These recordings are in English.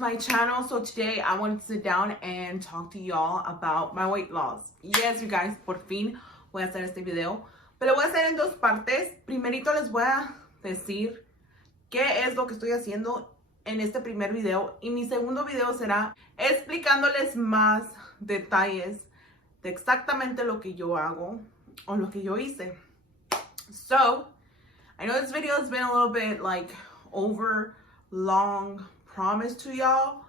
to my channel. So today I wanted to sit down and talk to y'all about my weight loss. Yes, you guys, por fin voy a hacer este video, pero lo voy a hacer en dos partes. Primerito les voy a decir qué es lo que estoy haciendo en este primer video, y mi segundo video será explicándoles más detalles de exactamente lo que yo hago o lo que yo hice. So I know this video has been a little bit like over long promise to y'all,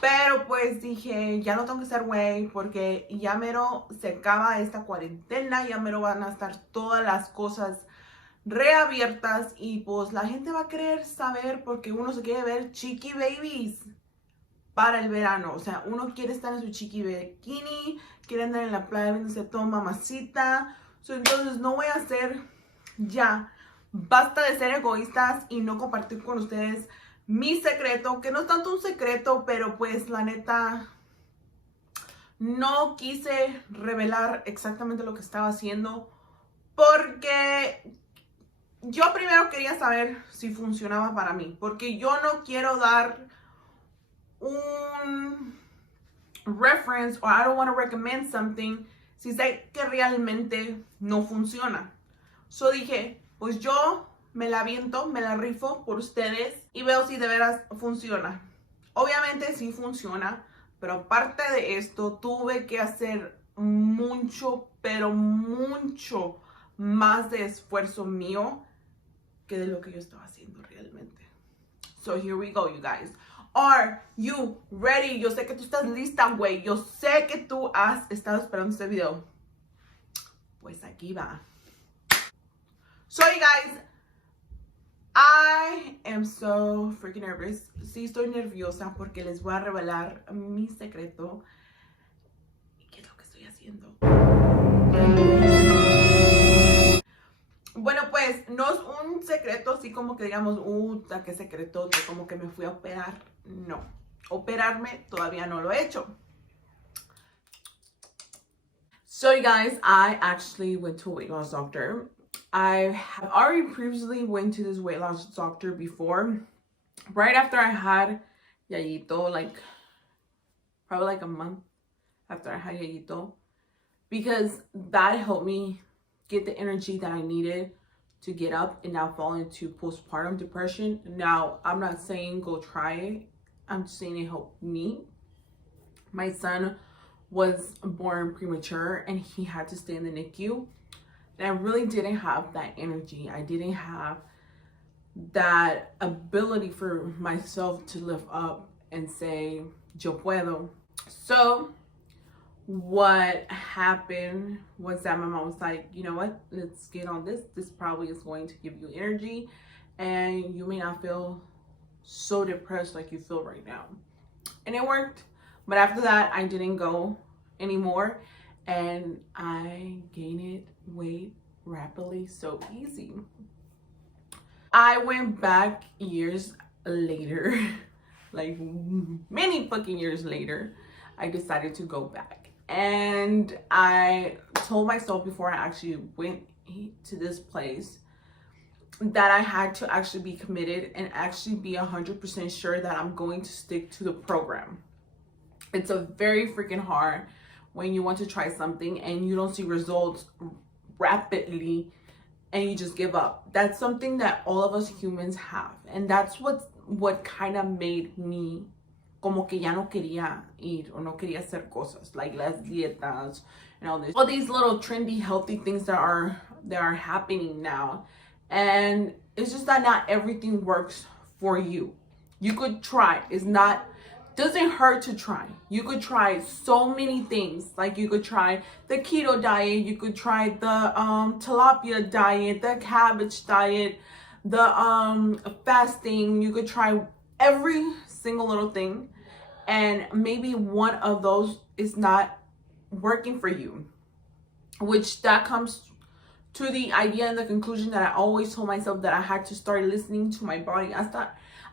pero pues dije, ya no tengo que ser güey, porque ya mero se acaba esta cuarentena, ya mero van a estar todas las cosas reabiertas, y pues la gente va a querer saber, porque uno se quiere ver chiqui babies para el verano. O sea, uno quiere estar en su chiqui bikini, quiere andar en la playa viéndose todo mamacita. Entonces no voy a hacer, ya basta de ser egoístas y no compartir con ustedes mi secreto, que no es tanto un secreto, pero pues la neta no quise revelar exactamente lo que estaba haciendo, porque yo primero quería saber si funcionaba para mí, porque yo no quiero dar un reference, or I don't want to recommend something si sé que realmente no funciona. So dije, pues yo me la aviento, me la rifo por ustedes y veo si de veras funciona. Obviamente sí funciona, pero aparte de esto tuve que hacer mucho, pero mucho más de esfuerzo mío que de lo que yo estaba haciendo realmente. So here we go, you guys. Are you ready? Yo sé que tú estás lista, güey. Yo sé que tú has estado esperando este video. Pues aquí va. So, you guys, I am so freaking nervous. Sí, estoy nerviosa porque les voy a revelar mi secreto. ¿Qué es lo que estoy haciendo? Bueno, pues no es un secreto así como que digamos, qué secreto, como que me fui a operar. No, operarme todavía no lo he hecho. So you guys, I actually went to a weight loss doctor. I have already previously went to this weight loss doctor before, right after I had Yayito, like probably like a month after I had Yayito, because that helped me get the energy that I needed to get up and not fall into postpartum depression. Now, I'm not saying go try it. I'm just saying it helped me. My son was born premature and he had to stay in the NICU. And I really didn't have that energy. I didn't have that ability for myself to lift up and say, yo puedo. So what happened was that my mom was like, you know what, let's get on this. This probably is going to give you energy and you may not feel so depressed like you feel right now. And it worked. But after that, I didn't go anymore, and I gained weight rapidly, so easy. I went back years later, like many fucking years later, I decided to go back. And I told myself before I actually went to this place that I had to actually be committed and actually be 100% sure that I'm going to stick to the program. It's a very freaking hard when you want to try something and you don't see results rapidly and you just give up. That's something that all of us humans have, and that's what kind of made me como que ya no quería ir o no quería hacer cosas like las dietas and all these little trendy healthy things that are happening now. And it's just that not everything works for you. You could try. Doesn't hurt to try. You could try so many things. Like you could try the keto diet, you could try the tilapia diet, the cabbage diet, the fasting. You could try every single little thing, and maybe one of those is not working for you, which that comes to the idea and the conclusion that I always told myself that I had to start listening to my body.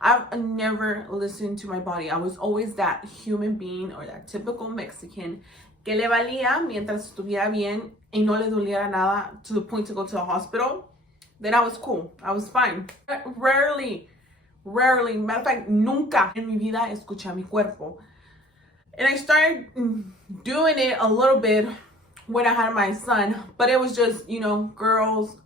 I've never listened to my body. I was always that human being or that typical Mexican que le valía mientras estuviera bien y no le doliera nada to the point to go to the hospital. Then I was cool. I was fine. Rarely Rarely, matter of fact, nunca en mi vida escuché a mi cuerpo. And I started doing it a little bit when I had my son, but it was just, you know, girls,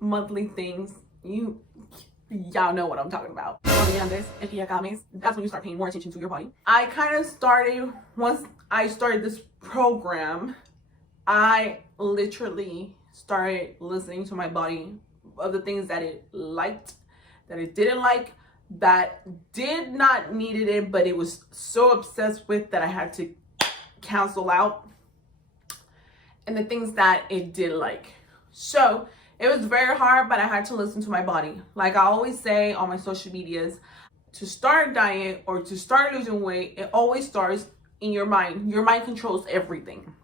monthly things. Y'all know what I'm talking about. That's when you start paying more attention to your body. I kind of started, once I started this program, I literally started listening to my body of the things that it liked, that it didn't like, that did not needed it, but it was so obsessed with that I had to cancel out, and the things that it did like. So it was very hard, but I had to listen to my body. Like I always say on my social medias, to start a diet or to start losing weight, it always starts in your mind. Your mind controls everything.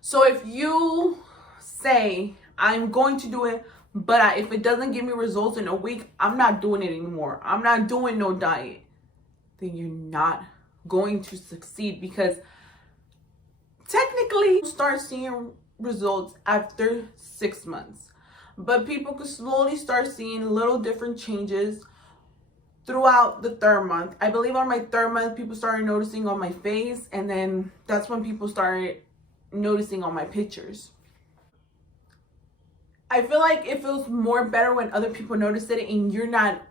So if you say, I'm going to do it, but if it doesn't give me results in a week, I'm not doing it anymore. I'm not doing no diet. Then you're not going to succeed, because technically you start seeing results after 6 months. But people could slowly start seeing little different changes throughout the 3rd month. I believe on my 3rd month, people started noticing on my face, and then that's when people started noticing on my pictures. I feel like it feels more better when other people notice it and you're not,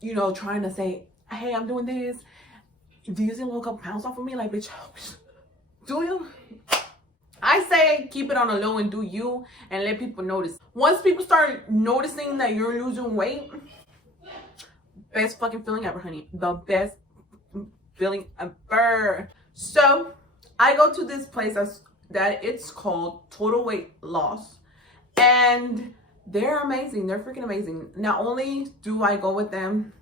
you know, trying to say, hey, I'm doing this. Do you see a little couple pounds off of me? Like, bitch, do you? I say keep it on the low and do you, and let people notice. Once people start noticing that you're losing weight, best fucking feeling ever, honey. The best feeling ever. So I go to this place that it's called Total Weight Loss, and they're amazing. They're freaking amazing. Not only do I go with them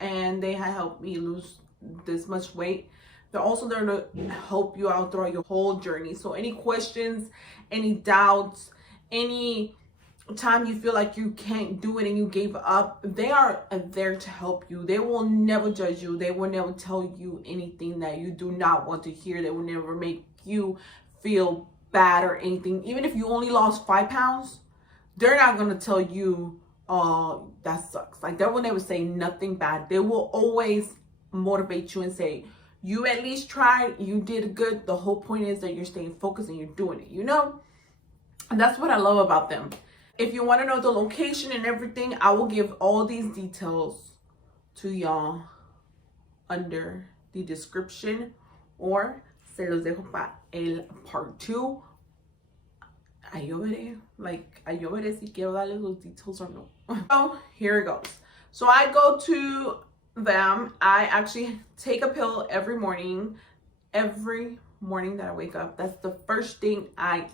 and they have helped me lose this much weight, they're also there to help you out throughout your whole journey. So any questions, any doubts, any time you feel like you can't do it and you gave up, they are there to help you. They will never judge you. They will never tell you anything that you do not want to hear. They will never make you feel bad or anything. Even if you only lost 5 pounds, they're not going to tell you, oh, that sucks. Like, they will never say nothing bad. They will always motivate you and say, you at least tried, you did good. The whole point is that you're staying focused and you're doing it, you know? And that's what I love about them. If you want to know the location and everything, I will give all these details to y'all under the description, or se los dejo para el part 2. Ahí yo veré si quiero darle los details or no. So here it goes. So I go to them. I actually take a pill every morning that I wake up. That's the first thing I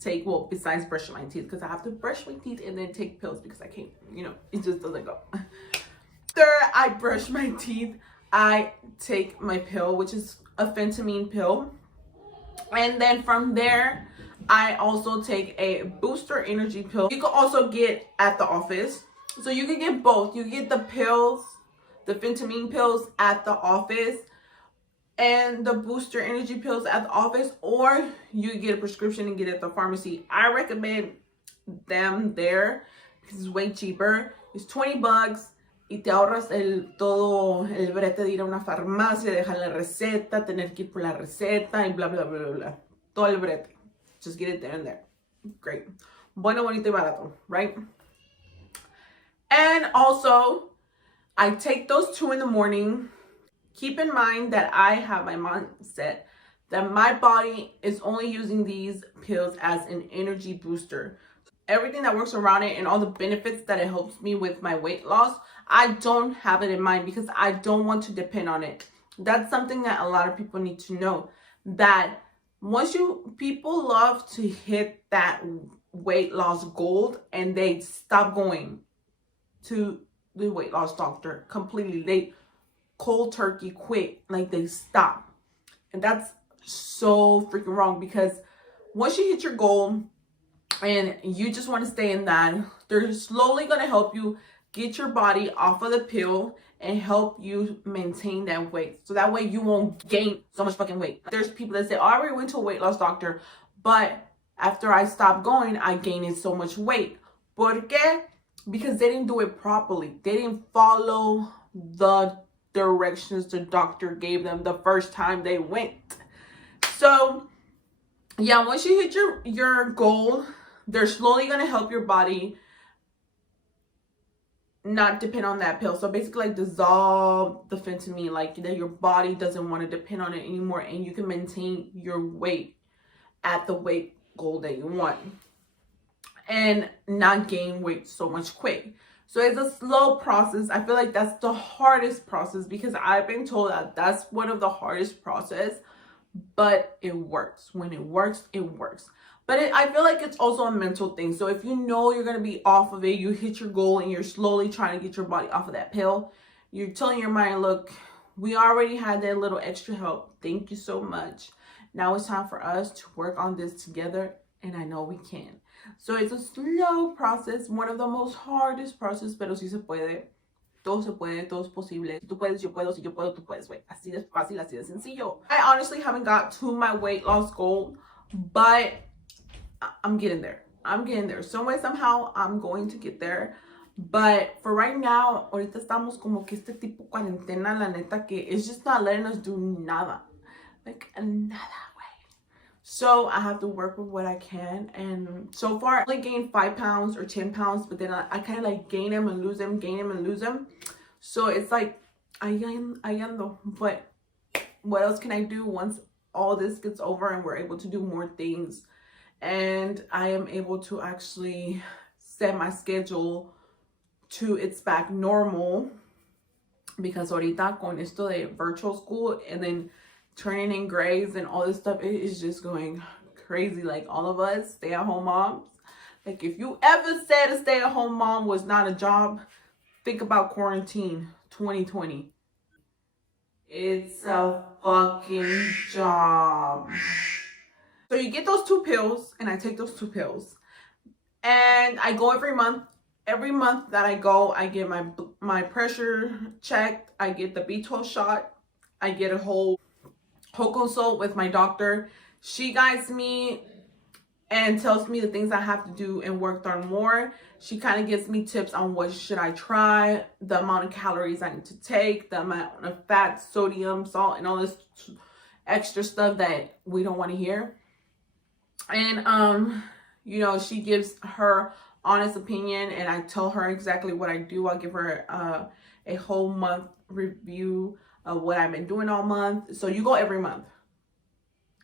take, well, besides brushing my teeth, because I have to brush my teeth and then take pills because I can't, you know, it just doesn't go. After I brush my teeth, I take my pill, which is a phentamine pill, and then from there I also take a booster energy pill. You can also get at the office, so you can get both. You get the pills, the phentamine pills at the office, and the booster energy pills at the office, or you get a prescription and get it at the pharmacy. I recommend them there because it's way cheaper. It's $20 y te ahorras todo el brete de ir a una farmacia, dejar la receta, tener que ir por la receta y bla bla bla bla bla. Todo el brete. Just get it there and there. Great. Bueno, bonito y barato, right? And also, I take those 2 in the morning. Keep in mind that I have my mindset that my body is only using these pills as an energy booster. Everything that works around it and all the benefits that it helps me with my weight loss, I don't have it in mind because I don't want to depend on it. That's something that a lot of people need to know, that people love to hit that weight loss gold and they stop going to the weight loss doctor completely. They cold turkey quit, like they stop. And that's so freaking wrong, because once you hit your goal and you just want to stay in that, they're slowly going to help you get your body off of the pill and help you maintain that weight, so that way you won't gain so much fucking weight. There's people that say, oh, I already went to a weight loss doctor, but after I stopped going, I gained so much weight. ¿Por qué? because they didn't do it properly. They didn't follow the directions the doctor gave them the first time they went. So yeah, once you hit your goal, they're slowly going to help your body not depend on that pill. So basically like dissolve the phentermine, like that your body doesn't want to depend on it anymore, and you can maintain your weight at the weight goal that you want and not gain weight so much quick. So it's a slow process. I feel like that's the hardest process, because I've been told that that's one of the hardest process, but it works. When it works, it works. But I feel like it's also a mental thing. So if you know you're going to be off of it, you hit your goal and you're slowly trying to get your body off of that pill, you're telling your mind, look, we already had that little extra help. Thank you so much. Now it's time for us to work on this together, and I know we can. So it's a slow process, one of the most hardest process, pero sí se puede. Todo se puede, todo es posible. Si tú puedes, yo puedo. Si yo puedo, tú puedes, güey. Así de fácil, así de sencillo. I honestly haven't got to my weight loss goal, but I'm getting there. I'm getting there. Some way, somehow, I'm going to get there. But for right now, ahorita estamos como que este tipo cuarentena, la neta, que it's just not letting us do nada. Like, nada. So I have to work with what I can, and so far I only gained 5 pounds or 10 pounds, but then I kind of like gain them and lose them, gain them and lose them. So it's like I ando. But what else can I do once all this gets over and we're able to do more things, and I am able to actually set my schedule to its back normal? Because ahorita con esto de virtual school and then turning in grades and all this stuff, it is just going crazy. Like, all of us stay-at-home moms, like, if you ever said a stay-at-home mom was not a job, think about quarantine 2020. It's a fucking job. So you get those 2 pills, and I take those 2 pills, and I go every month. Every month that I go, I get my pressure checked, I get the B12 shot, I get a whole consult with my doctor. She guides me and tells me the things I have to do and work on more. She kind of gives me tips on what should I try, the amount of calories I need to take, the amount of fat, sodium, salt, and all this extra stuff that we don't want to hear. And you know, she gives her honest opinion, and I tell her exactly what I do. I'll give her a whole month review of what I've been doing all month. So you go every month.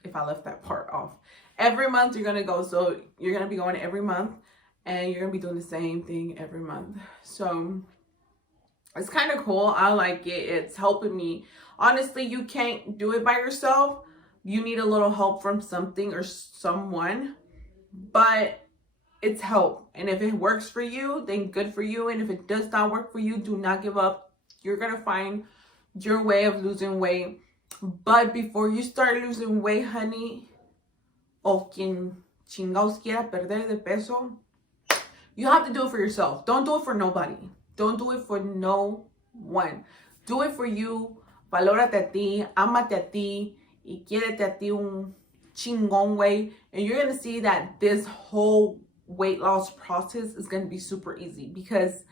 If I left that part off, every month you're gonna go. So you're gonna be going every month, and you're gonna be doing the same thing every month. So it's kind of cool. I like it. It's helping me. Honestly, you can't do it by yourself. You need a little help from something or someone, but it's help. And if it works for you, then good for you. And if it does not work for you, do not give up. You're gonna find your way of losing weight. But before you start losing weight, honey, o quien chingados quiera perder de peso, you have to do it for yourself. Don't do it for nobody. Don't do it for no one. Do it for you. Valórate a ti, amate a ti, y quiérete a ti un chingón way. And you're gonna see that this whole weight loss process is gonna be super easy, because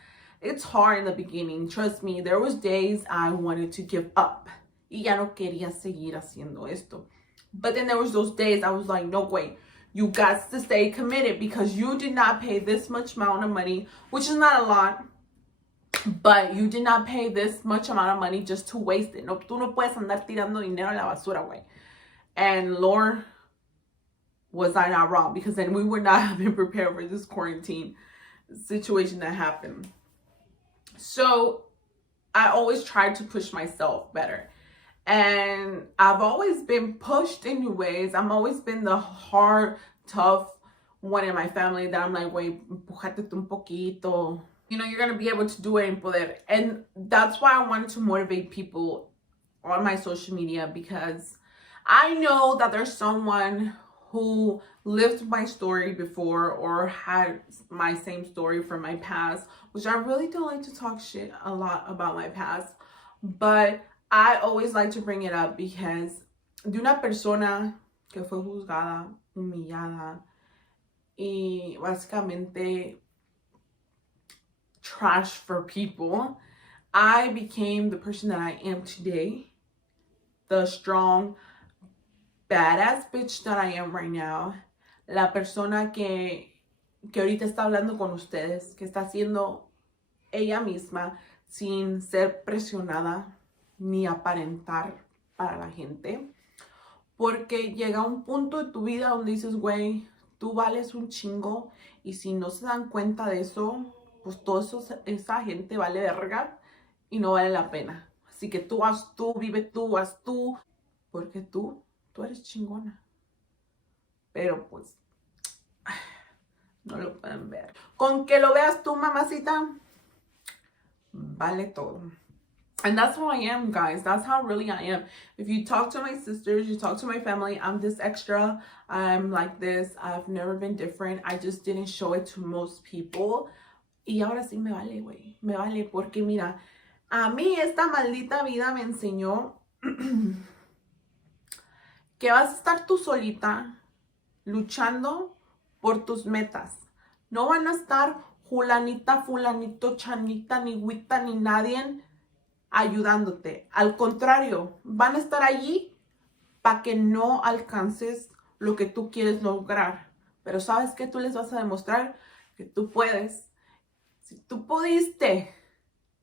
it's hard in the beginning. Trust me, there was days I wanted to give up. Y ya no quería seguir haciendo esto. But then there was those days I was like, no, wait. You got to stay committed, because you did not pay this much amount of money, which is not a lot. But you did not pay this much amount of money just to waste it. No, tú no puedes andar tirando dinero a la basura, güey. And Lord, was I not wrong? Because then we would not have been prepared for this quarantine situation that happened. So I always tried to push myself better. And I've always been pushed in new ways. I've always been the hard, tough one in my family that I'm like, wait, empujate un poquito. You know, you're going to be able to do it and poder. And that's why I wanted to motivate people on my social media, because I know that there's someone who lived my story before or had my same story from my past, which I really don't like to talk shit a lot about my past, but I always like to bring it up because de una persona que fue juzgada, humillada y básicamente crash for people. I became the person that I am today, the strong, badass bitch that I am right now, la persona que ahorita está hablando con ustedes, que está siendo ella misma sin ser presionada ni aparentar para la gente. Porque llega un punto de tu vida donde dices, güey, tú vales un chingo y si no se dan cuenta de eso, pues todo eso, esa gente vale verga y no vale la pena. Así que tú haz tú, vive tú, haz tú, porque tú eres chingona. Pero pues no lo pueden ver. Con que lo veas tú, mamacita, vale todo. And that's who I am, guys. That's how really I am. If you talk to my sisters, you talk to my family, I'm this extra. I'm like this. I've never been different. I just didn't show it to most people. Y ahora sí me vale, güey. Me vale porque mira, a mí esta maldita vida me enseñó que vas a estar tú solita luchando por tus metas. No van a estar Julanita, fulanito, chanita, ni huita, ni nadie ayudándote. Al contrario, van a estar allí para que no alcances lo que tú quieres lograr. Pero ¿sabes qué? Tú les vas a demostrar que tú puedes. Si tú pudiste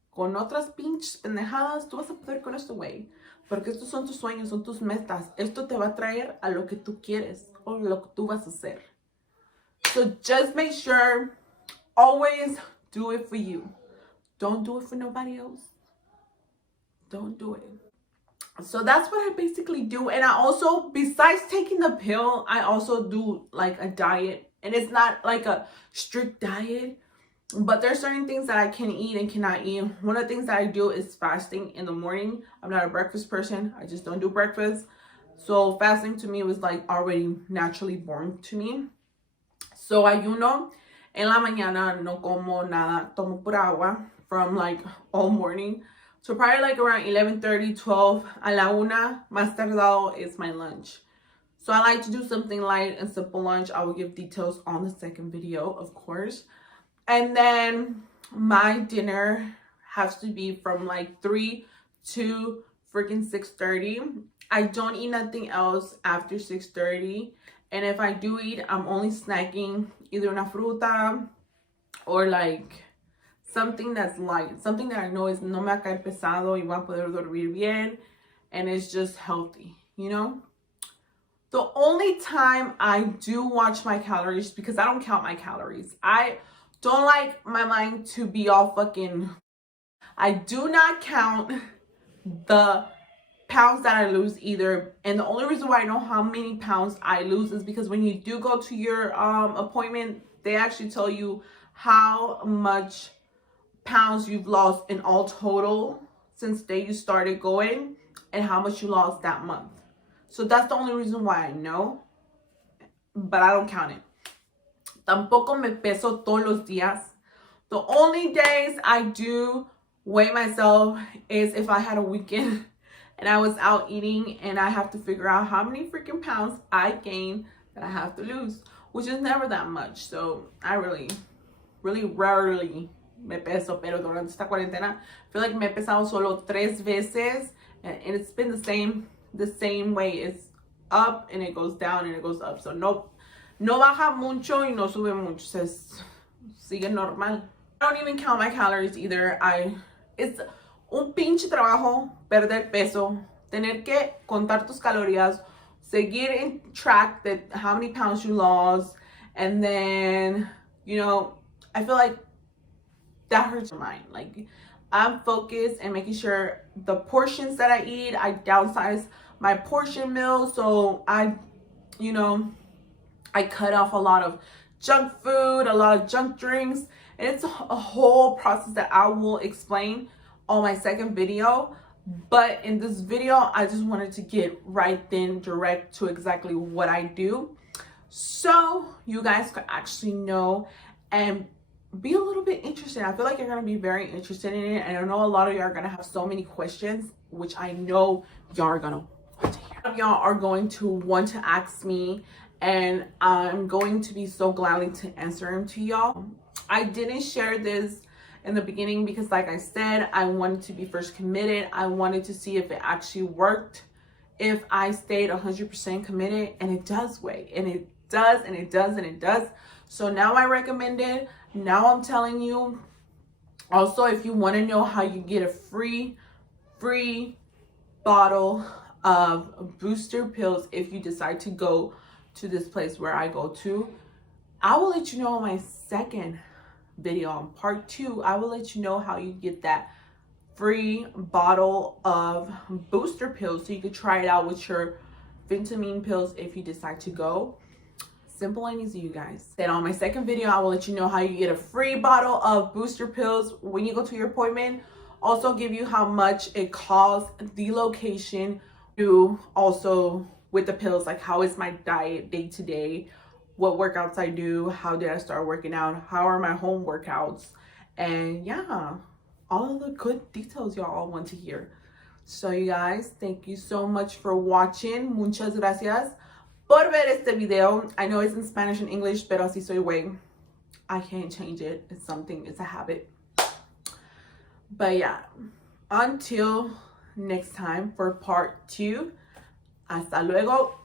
con otras pinches pendejadas, tú vas a poder con esto, güey. Porque estos son tus sueños, son tus metas. Esto te va a traer a lo que tú quieres o lo que tú vas a hacer. So just make sure, always do it for you. Don't do it for nobody else. Don't do it. So that's what I basically do. And I also, besides taking the pill, I also do like a diet. And it's not like a strict diet, but there's certain things that I can eat and cannot eat. One of the things that I do is fasting in the morning. I'm not a breakfast person. I just don't do breakfast. So fasting to me was like already naturally born to me. So ayuno. En la mañana no como nada. Tomo pura agua from like all morning. So probably like around 11:30, 12, a la una, más tardado is my lunch. So I like to do something light and simple lunch. I will give details on the second video, of course. And then my dinner has to be from like 3 to freaking 6:30. I don't eat nothing else after 6:30. And if I do eat, I'm only snacking either una fruta or like something that's light, something that I know is no me va a caer pesado y voy a poder dormir bien, and it's just healthy, you know? The only time I do watch my calories, because I don't count my calories. I don't like my mind to be all fucking... I do not count the pounds that I lose either. And the only reason why I know how many pounds I lose is because when you do go to your appointment, they actually tell you how much pounds you've lost in all total since the day you started going and how much you lost that month. So that's the only reason why I know, but I don't count it. Tampoco me peso todos los días. The only days I do weigh myself is if I had a weekend and I was out eating and I have to figure out how many freaking pounds I gain that I have to lose, which is never that much. So I really rarely me peso, pero durante esta cuarentena I feel like me he pesado solo 3 veces and it's been the same way. It's up and it goes down and it goes up. So no baja mucho y no sube mucho. Se sigue normal. I don't even count my calories either. It's un pinche trabajo perder peso, tener que contar tus calorías, seguir in track that how many pounds you lost, and then, you know, I feel like that hurts your mind. Like, I'm focused and making sure the portions that I eat, I downsize my portion meal. So I cut off a lot of junk food, a lot of junk drinks, and it's a whole process that I will explain on my second video. But in this video, I just wanted to get right then direct to exactly what I do, so you guys could actually know and be a little bit interested. I feel like you're going to be very interested in it, and I know a lot of y'all are going to have so many questions, which I know y'all are going to want to hear. Y'all are going to want to ask me, and I'm going to be so gladly to answer them to y'all. I didn't share this in the beginning because, like I said, I wanted to be first committed. I wanted to see if it actually worked, if I stayed 100% committed, and it does wait, and it does, and it does, and it does. So now I recommend it. Now I'm telling you. Also, if you want to know how you get a free bottle of booster pills if you decide to go to this place where I go to, I will let you know in my second video on part 2. I will let you know how you get that free bottle of booster pills so you could try it out with your vitamin pills if you decide to go. Simple and easy, you guys. Then on my second video, I will let you know how you get a free bottle of booster pills when you go to your appointment. Also give you how much it costs, the location, to also with the pills, like how is my diet day to day, what workouts I do, how did I start working out, how are my home workouts, and yeah, all of the good details y'all all want to hear. So you guys, thank you so much for watching. Muchas gracias por ver este video. I know it's in Spanish and English, pero así soy güey. I can't change it. It's something, it's a habit. But yeah, until next time for part 2. Hasta luego.